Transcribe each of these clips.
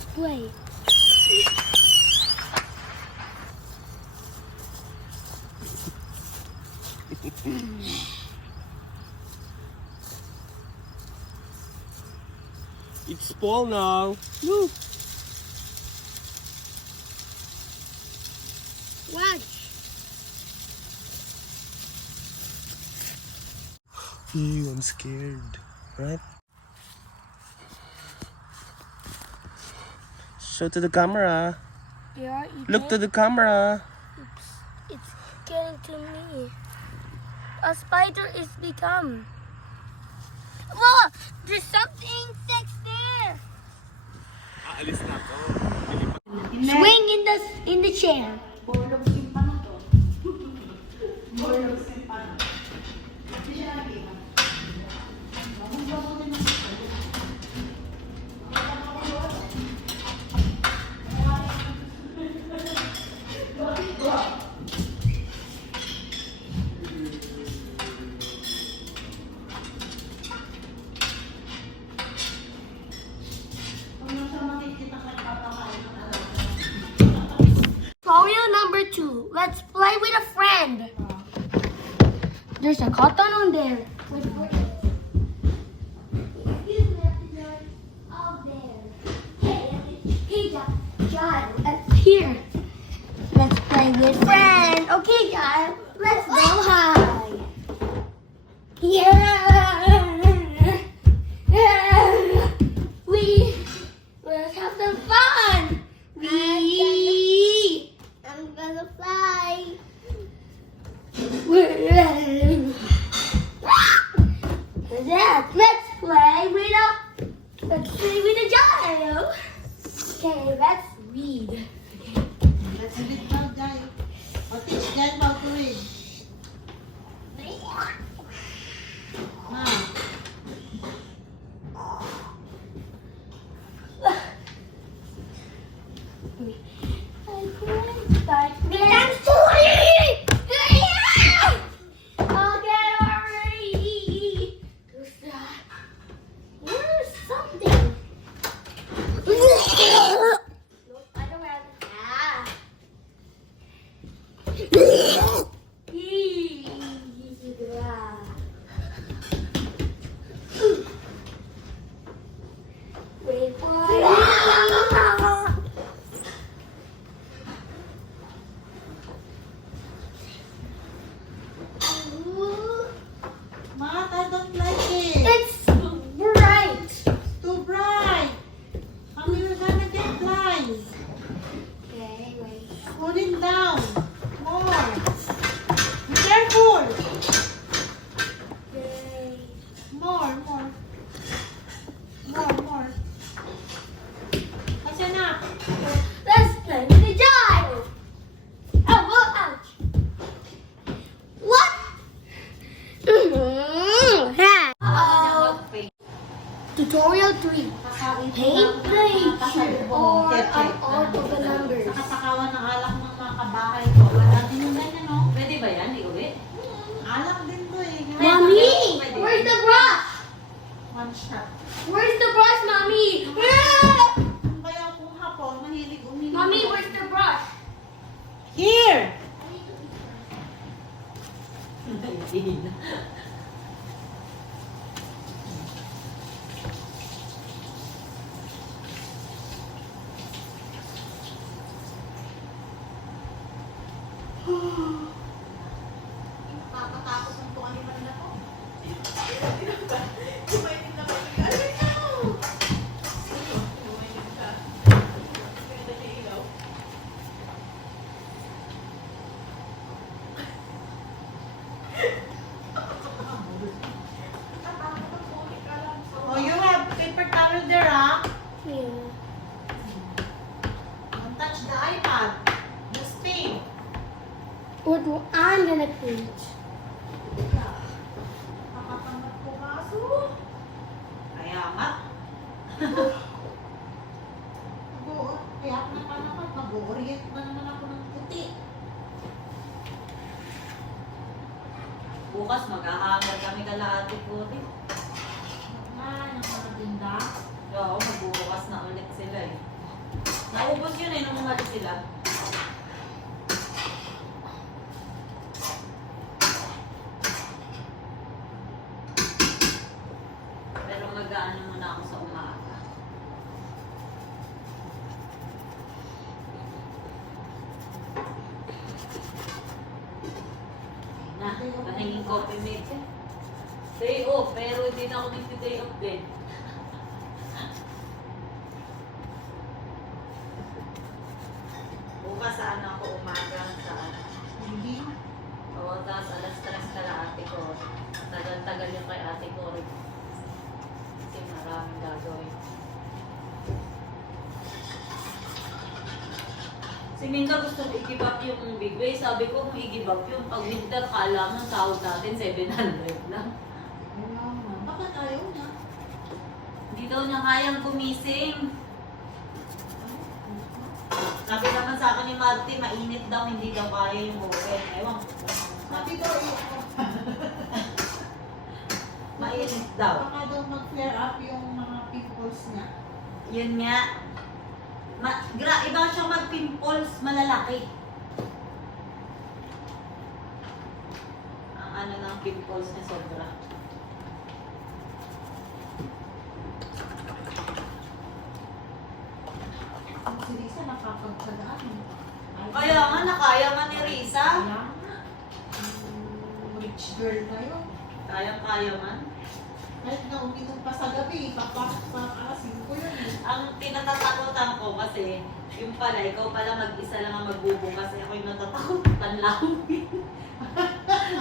Let's play. It's fall now. Woo. Watch. Ew, I'm scared. Right? Show to the camera. Yeah, Look to the camera. It's getting to me. A spider is become. Look! There's something insects there! Aalis na ako. Swing in the chair. Tutorial number 2. Let's play with a friend. There's a cotton on there. Wait for it. Excuse me, out there. Hey, John, here. Let's play with friend. Okay, John, let's go high. Yeah. Let's have some fun. I'm gonna fly. Let's play with a child. Okay, let's read. Let's read now, guys. O, teach them how to read. Ma. Wait for it. Ma, I don't like it. It's bright. Too bright. Mommy, we're gonna get blind. Okay, wait. Put it down. More. Be careful. Okay. More. Kasi na. Let's play with the child. Oh, well, ouch. What? Tutorial 3. Paint the picture or an art of the numbers. Nakatakawan ng alak ng mga kabahay ko. Wala din yung ganyan, no? Pwede ba yan? Di uwi? Alak din to eh. Mommy, where's the brush? One shot. Where's the brush, Mommy? Kaya kung hapon, mahilig uminom. Mommy, where's the brush? Here! Nakakatakot ng kung ano man ako. Oh, you have paper towel there, ah? Yeah. Don't touch the iPad. The stain. What I'm gonna paint. Nakatamad po kaso. Kaya nga. Kaya ako naman mag-orient na naman ako ng puti. Bukas mag-ahanger kami kalahati po din. Ay, nakakatinda. Oo, magbubukas na ulit sila eh. Naubos yun eh, nung umalis sila. Pero mag-aano muna ako sa umaga. Na, nahinging coffee mate eh. Day off, pero hindi na ako nagsi-day off din. Bukas saan ako umaga sa Hindi. oo, tapos alas 3 ka na ate ko. Tagal-tagal yung kay ate ko rin. Kasi maraming gagawin. Si Minda gusto ko i-give up yung big way. Sabi ko kung i-give up yung pag winter, kala mo sahod natin 700 lang. Wala na. Bakit ayaw niya? Hindi daw niya kayang gumising. Sabi naman sa akin ni Marty, mainit daw, hindi daw kaya yung oven. Ewan ko. Sabi daw, Mainit daw. baka daw mag-flare up yung mga pimples niya. Yun nga. Iba siyang mag-pimples, malalaki. Ang ano ng pimples niya sobra. Si Lisa nakapagtsagaan. Kaya nga, nakaya nga ni Risa. Kaya nga. Rich girl na yun. Kayang-kaya man. Kahit na uminom pa sa gabi, papakasin ko yun eh. Ang tinatatakutan ko kasi, yung pala, ikaw pala mag-isa lang ang magbubukas. Ako yung natatakutan lang.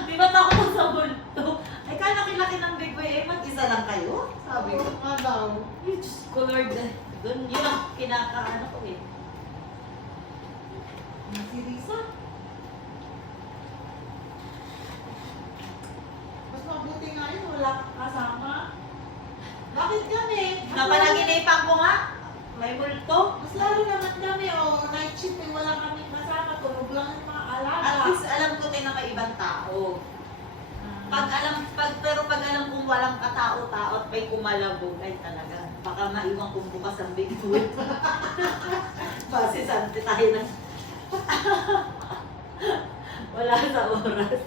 Di ba takot sa multo? Ay, kalaki-laki ng big boy, mag-isa lang kayo? Sabi ko. Oo nga daw. Ay, Diyos ko Lord. Doon, yun ang kinakaano ko eh. Si Risa. Mas mabuti nga yun, wala kang kasama. Bakit kami? Napalaginipan ko nga. May multo. Mas lalo naman kami, night shift eh, wala kami kasama, tulog lang yung mga alaga. At least alam ko din na may ibang tao. Pero pag alam kong walang katao-tao at may kumalabog, ay talaga. Baka maiwan kong bukas ang big boy. Base sante tayo na. Wala sa oras.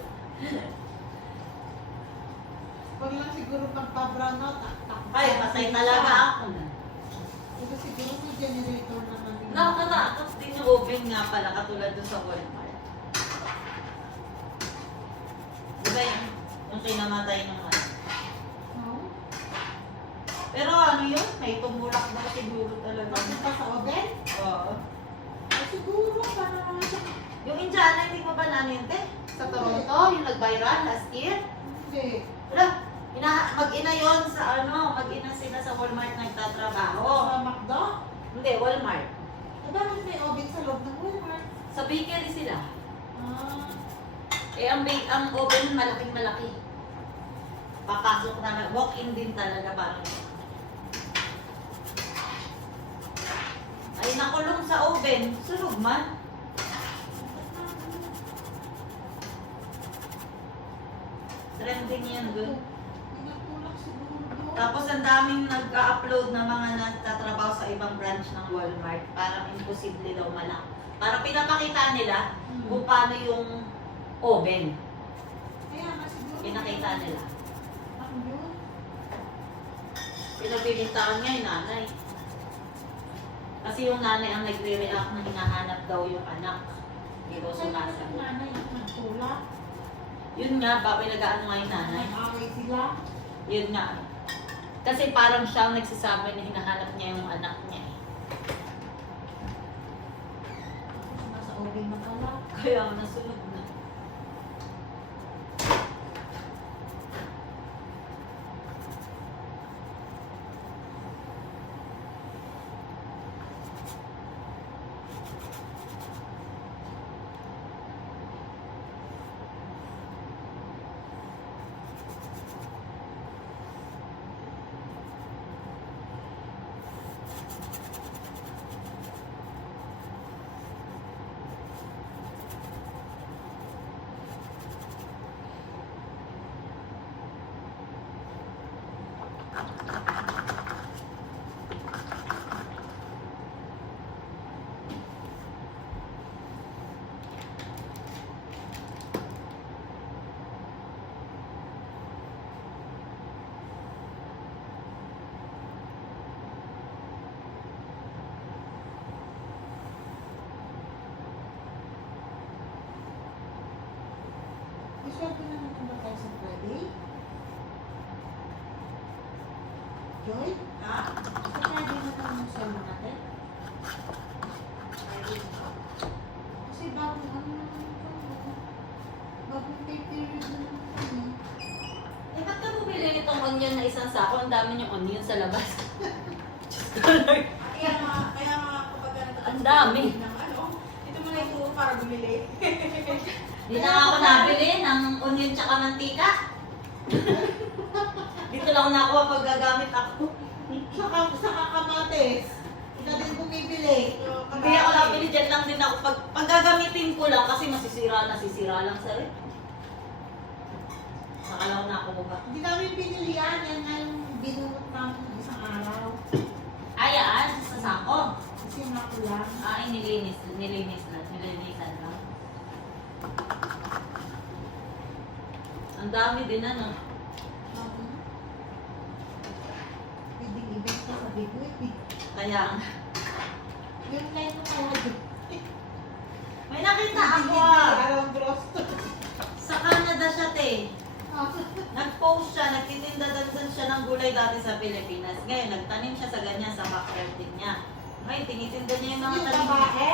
Pag lang siguro pagpa-brown out, Ay, patay talaga ako na. Ito siguro may generator naman. Nakakatakot din yung oven nga pala, katulad dun sa Walmart. Diba yung kinamatay ng ano? No? Pero ano yun? May tumulak na siguro talaga. Bakit pa sa oven? Oo. Ay, siguro, para naman siya. Yung Indiana, hindi mo ba namin, te? Sa Toronto, yung nag-viral last year? Hindi. Wala, mag-ina yun sa ano, mag-ina sila sa Walmart nagtatrabaho. Sa McDo? Hindi, Walmart. Eh, bakit may oven sa loob ng Walmart? Sa bakery sila. Ah, Eh, ang oven malaking-malaki. Papasok na, walk-in din talaga parang. Ay, nakulong sa oven. Sunog man. Trending yan dun. pinatulak siguro doon. Tapos ang daming nag-upload na mga nagtatrabaho sa ibang branch ng Walmart. Parang imposible daw malak. Parang pinapakita nila kung paano yung oven. Kaya nga siguro. Pinakita nila. Ako yun. Pinagbibintangan nga yung nanay. Kasi yung nanay ang nagre-react na hinahanap daw yung anak. Hindi daw Kaya nga sumasagot. nanay yung nagtulak. Yun nga ba, pinag-ano nga yung nanay? Nag-away sila. Yun nga. Kasi parang siya ang nagsasabi na hinahanap niya yung anak niya. eh. Nasa oven na pala. Kaya nasunog na. Joy? Ha? Kasi pwede na naman sa natin. Kasi bagong ano naman ito. Bagong period na naman kami. Eh, ba't ka bumili nitong onion na isang sako? Ang dami niyong onion sa labas. Kaya nga kapag Ang dami. ng ano, ito mo na yung para bumili. Di na ako nabili ng onion tsaka mantika. Dito lang ako nakuha pag gagamit ako. Saka kamates. Ito din bumibili. Hindi ako nabili, dyan lang din ako. Pag gagamitin ko lang kasi masisira lang sa rin. Saka lang na ako buka. Hindi namin binili yan. Yan nga yung binunot namin isang araw. Ayaan, sa sako. Kasi nakulang. Ay, nilinisan lang. Ang dami din ano. Pwedeng ibig sa sabi ko eh. Kaya, Yung line mo kaya may nakita ako ah. Around Rosto. Sa Canada siya, te. Nag-post siya, nagtitinda-dandan siya ng gulay dati sa Pilipinas. Ngayon, nagtanim siya sa ganyan sa backyard din niya. Ngayon, tinitinda niya yung mga Yung tanim. babae?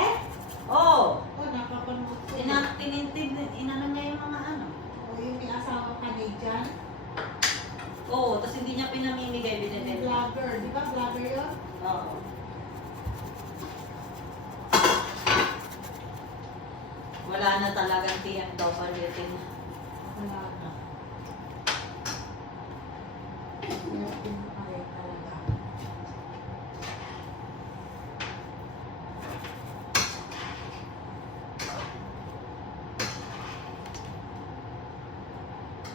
Oo. Oh, napapanood ko. Inano niya yung mga ano. O yung may asawa Canadian. Oo, tapos hindi niya pinamimigay, binibenta. Vlogger. Di ba vlogger yun? Oo. Wala na talagang TMW din. Wala na. Wala din pare talaga.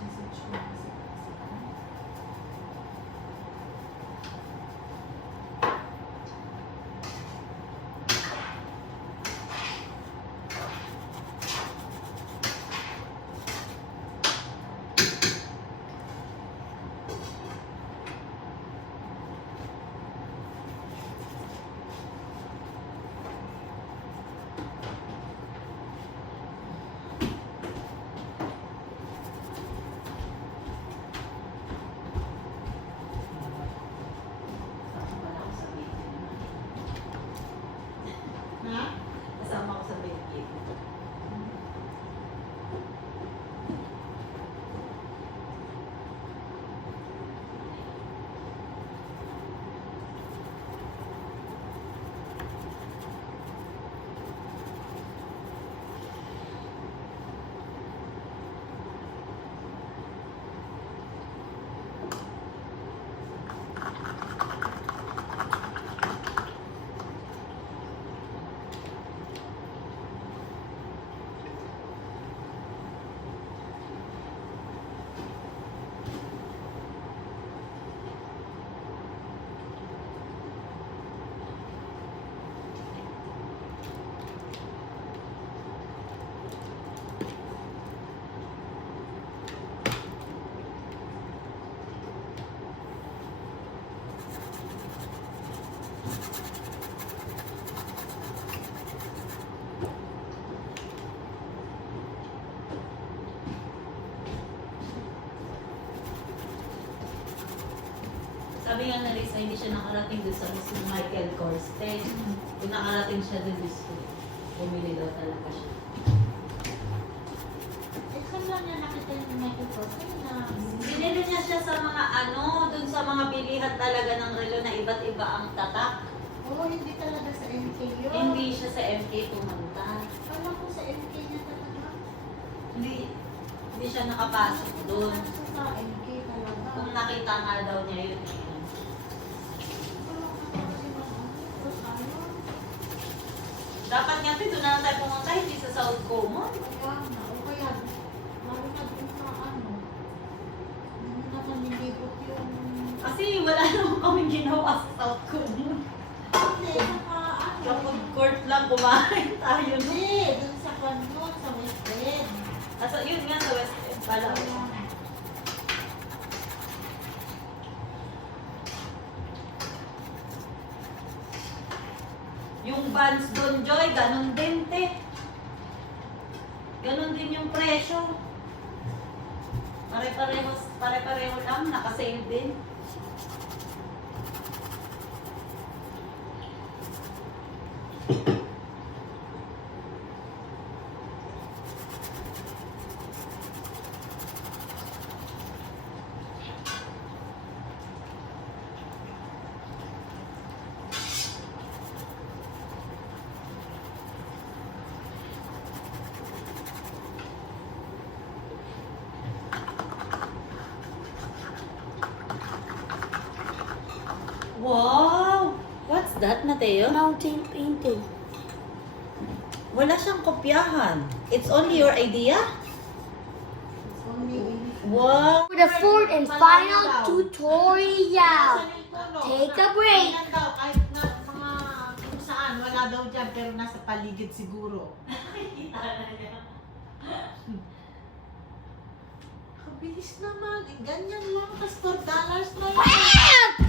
Message ko kasi. Ha? Kasama ko sa Belgium. Sabi nga na Lisa, hindi siya nakarating doon sa Miss Michael Kors. Kung nakarating siya doon, gusto. Bumili daw talaga siya. Eh, saan lang niya nakita yung Michael Kors? Ano na? Binili niya siya sa mga doon sa mga bilihan talaga ng relo na iba't iba ang tatak. Oo, hindi talaga sa MK yun. Hindi siya sa MK pumunta. Alam ko sa MK niya talaga. Hindi siya nakapasok doon. Alam ko sa MK talaga. Kung nakita nga daw niya yun. Wala ka kasi mga Kurs ano? Dapat nga doon na lang tayo pumunta, hindi sa South Common. Kaya na, o kaya, lalo na dun sa ano. Hindi naman nilibot yung... Kasi wala naman kami ginawa sa South Common. Hindi, naka ano. Sa food court lang kumain tayo. No? Hindi, dun sa Kwanyon, sa West End. So, yun nga sa West End pala. Yung buns doon, Joy, ganun din, te. Ganun din yung presyo. Pare-pareho lang, nakasale din. Wow! What's that, Mateo? Mountain painting. Wala siyang kopyahan. It's only your idea? Wow! For the fourth and final tutorial. Saan yung puno? Take a break. Ayan daw, kahit na mga kung saan, wala daw dyan, pero nasa paligid siguro. Kabilis naman, ganyan lang, tas $4 na yun.